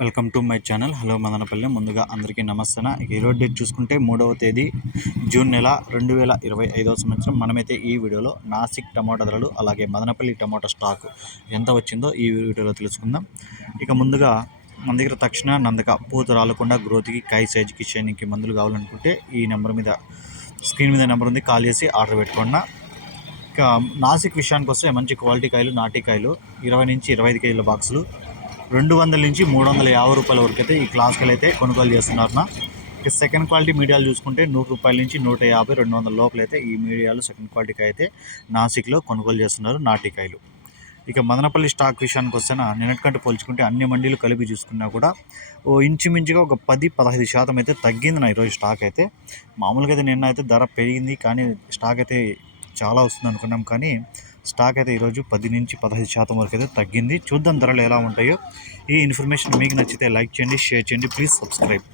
Welcome to my channel. Hello Madanapalle. ముందుగా అందరికీ నమస్తే ఈరోజు డేట్ చూసుకుంటే మూడవ తేదీ జూన్ నెల రెండు వేల ఇరవై ఐదవ సంవత్సరం. మనమైతే ఈ వీడియోలో నాసిక్ టమాటా ధరలు అలాగే మదనపల్లి టమాటా స్టాక్ ఎంత వచ్చిందో ఈ వీడియోలో తెలుసుకుందాం. ఇక ముందుగా మన దగ్గర తక్షణ నందక పూత రాలకుండా గ్రోత్కి కై సైజుకి షైనింగ్కి మందులు కావాలనుకుంటే ఈ నెంబర్ మీద స్క్రీన్ మీద నెంబర్ ఉంది. కాల్ చేసి ఆర్డర్ పెట్టుకోండి. ఇక నాసిక్ విషయానికి వస్తే మంచి క్వాలిటీ కాయలు నాటి కాయలు ఇరవై నుంచి ఇరవై ఐదు కేజీల బాక్సులు రెండు వందల నుంచి మూడు వందల యాభై రూపాయల వరకు అయితే ఈ క్లాస్కల్ అయితే కొనుగోలు చేస్తున్నారన్న ఇక సెకండ్ క్వాలిటీ మీడియాలు చూసుకుంటే నూరు రూపాయల నుంచి నూట యాభై రెండు వందల లోపల అయితే ఈ మీడియాలు సెకండ్ క్వాలిటీకి అయితే నాసిక్లో కొనుగోలు చేస్తున్నారు నాటికాయలు ఇక మదనపల్లి స్టాక్ విషయానికి వస్తే నిన్నటికంటే పోల్చుకుంటే అన్ని మండీలు కలిపి చూసుకున్నా కూడా ఓ ఇంచుమించుగా ఒక పది పదహైదు శాతం అయితే తగ్గింది నా ఈరోజు స్టాక్ అయితే. మామూలుగా అయితే నిన్న అయితే ధర పెరిగింది కానీ స్టాక్ అయితే చాలా వస్తుంది అనుకున్నాం కానీ స్టాక్ అయితే ఈరోజు పది నుంచి పదహైదు శాతం వరకు అయితే తగ్గింది. చూద్దాం ధరలు ఎలా ఉంటాయో. ఈ ఇన్ఫర్మేషన్ మీకు నచ్చితే లైక్ చేయండి షేర్ చేయండి. Please subscribe.